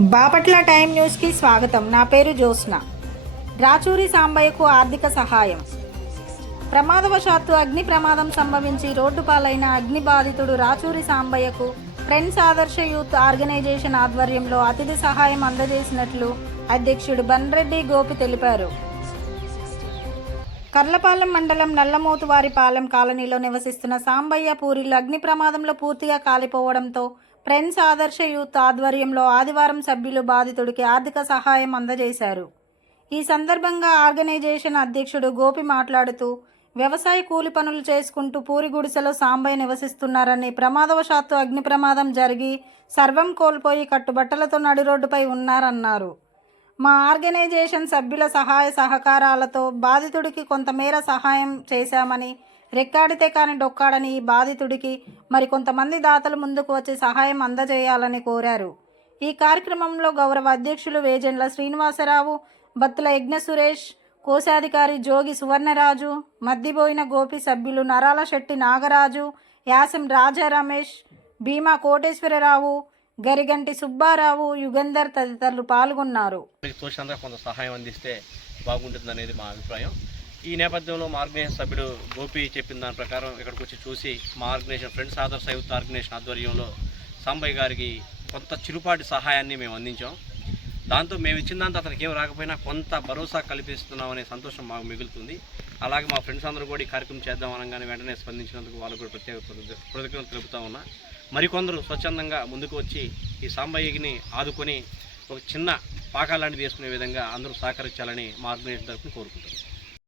Bapatla time న్యూస్కి స్వాగతం. నా పేరు జ్యోత్స్న. రాచూరి సాంబయ్యకు ఆర్థిక సహాయం. ప్రమాదవశాత్తు అగ్ని ప్రమాదం సంభవించి రోడ్డు పాలైన అగ్ని బాధితుడు రాచూరి సాంబయ్యకు ఫ్రెండ్స్ ఆదర్శ యూత్ ఆర్గనైజేషన్ ఆధ్వర్యంలో అతిథి సహాయం అందజేసినట్లు అధ్యక్షుడు బన్రెడ్డి గోపి తెలిపారు. కర్లపాలెం మండలం నల్లమోతువారిపాలెం కాలనీలో నివసిస్తున్న సాంబయ్య పూరిలో అగ్ని ప్రమాదంలో పూర్తిగా కాలిపోవడంతో ఫ్రెండ్స్ ఆదర్శ యూత్ ఆధ్వర్యంలో ఆదివారం సభ్యులు బాధితుడికి ఆర్థిక సహాయం అందజేశారు. ఈ సందర్భంగా ఆర్గనైజేషన్ అధ్యక్షుడు గోపి మాట్లాడుతూ వ్యవసాయ కూలి పనులు చేసుకుంటూ పూరి గుడిసెలో సాంబయ్య నివసిస్తున్నారని ప్రమాదవశాత్తు అగ్ని ప్రమాదం జరిగి సర్వం కోల్పోయి కట్టుబట్టలతో నడి రోడ్డుపై ఉన్నారన్నారు. మా ఆర్గనైజేషన్ సభ్యుల సహాయ సహకారాలతో బాధితుడికి కొంతమేర సహాయం చేశామని రెక్కాడితే కాని డొక్కాడని ఈ బాధితుడికి మరి కొంతమంది దాతలు ముందుకు వచ్చి సహాయం అందజేయాలని కోరారు. ఈ కార్యక్రమంలో గౌరవ అధ్యక్షులు వేజెండ్ల శ్రీనివాసరావు బత్తుల యజ్ఞ సురేష్ కోశాధికారి జోగి సువర్ణరాజు మద్దిపోయిన గోపి సభ్యులు నరాల శెట్టి నాగరాజు యాసం రాజా రమేష్ భీమా కోటేశ్వరరావు గరిగంటి సుబ్బారావు యుగంధర్ తదితరులు పాల్గొన్నారు. తోచినంత కొంత సహాయం అందిస్తే బాగుంటుంది అనేది మా అభిప్రాయం. ఈ నేపథ్యంలో మా ఆర్గనైజేషన్ సభ్యుడు గోపి చెప్పిన దాని ప్రకారం ఇక్కడికి వచ్చి చూసి మా organisation friends Adarsha youth organisation ఆధ్వర్యంలో సాంబయ్య గారికి కొంత చిరుపాటి సహాయాన్ని మేము అందించాం. దాంతో మేము ఇచ్చిన దాంతో అతనికి ఏం రాకపోయినా కొంత భరోసా కల్పిస్తున్నాం అనే సంతోషం మాకు మిగులుతుంది. అలాగే మా ఫ్రెండ్స్ అందరూ కూడా ఈ కార్యక్రమం చేద్దాం అనగానే వెంటనే స్పందించినందుకు వాళ్ళకు కూడా ప్రత్యేక కృతజ్ఞతలు తెలుపుతా ఉన్నా. మరికొందరు స్వచ్ఛందంగా ముందుకు వచ్చి ఈ సాంబయ్యని ఆదుకొని ఒక చిన్న పాకాలాంటిది వేసుకునే విధంగా అందరూ సహకరించాలని మా ఆర్గనైజేషన్ తరఫున కోరుకుంటున్నాం.